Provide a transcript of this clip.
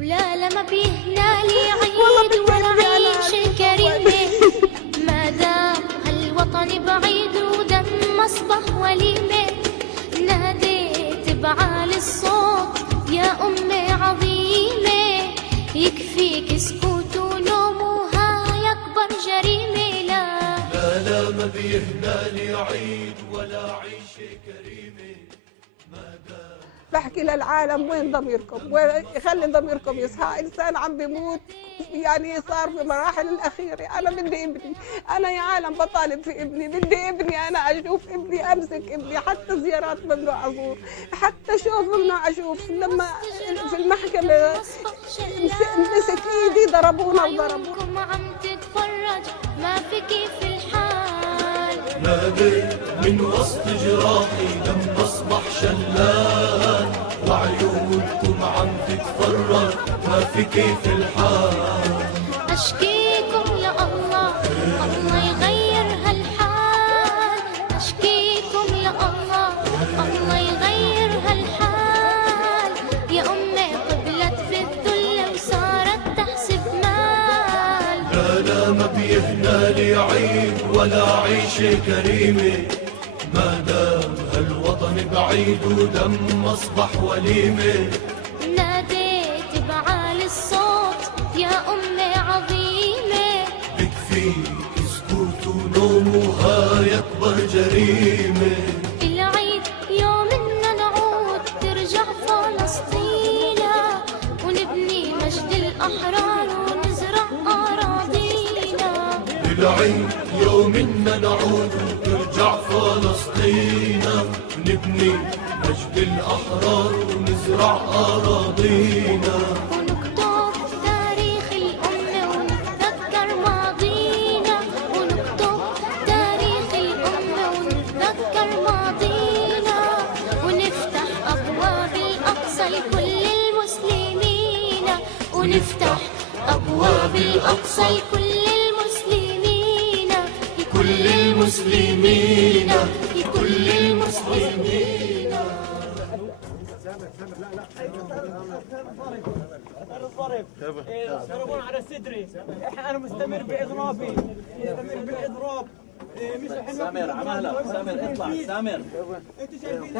لا لا ما بيهنا لي عيد ولا عيش كريمة، ما دام هالوطن بعيد ودم أصبح وليمة. ناديت بعالي الصوت يا أمي عظيمة، يكفيك سكوت ونوم وهاي أكبر جريمة. لا لا لا ما بيهنا لي عيد ولا عيش كريمة، ما دام. بحكي للعالم وين ضميركم؟ ويخلي ضميركم يصحى. إنسان عم بيموت يعني صار في مراحل الأخيرة. أنا بدي ابني، أنا يا عالم بطالب في ابني، بدي ابني، أنا أشوف ابني، أمسك ابني. حتى زيارات ممنوع أزور، حتى شوف ممنوع أشوف. لما في المحكمة مسك إيدي ضربونا وضربونا. عم تتفرج ما في كيف الحال، ناديت من وسط جراحي دم أصبح شلال، وعيونكم عم تتفرج ما في كيف الحال. أشكيكم يا الله، الله يغير هالحال. أشكيكم يا الله، الله يغير هالحال. يا أمي قبلت في الذل وصارت تحسب مال. لا لا ما بيهنا لي عيد ولا عيشة كريمة، ما دام هالوطن بعيد ودم أصبح وليمة. ناديت بعالي الصوت يا أمي عظيمة، بكفيك سكوت ونوم وهاي أكبر جريمة. العيد يوم إننا نعود ترجع فلسطينا، ونبني مجد الأحرار ونزرع أراضينا. العيد يوم إننا نعود ترجع فلسطينا، نبني مجد الأحرار ونزرع أراضينا. ونكتب تاريخ الأمة ونتذكر ماضينا، ونكتب تاريخ الأمة ونتذكر ماضينا. ونفتح أبواب الأقصى لكل المسلمين، ونفتح أبواب الأقصى لكل المسلمين، لكل المسلمين، لكل المسلمين. ضربون على صدري، انا مستمر باضرابي، مستمر بالاضراب. مش الحين سامر عمالة، سامر اطلع سامر. انتوا شايفين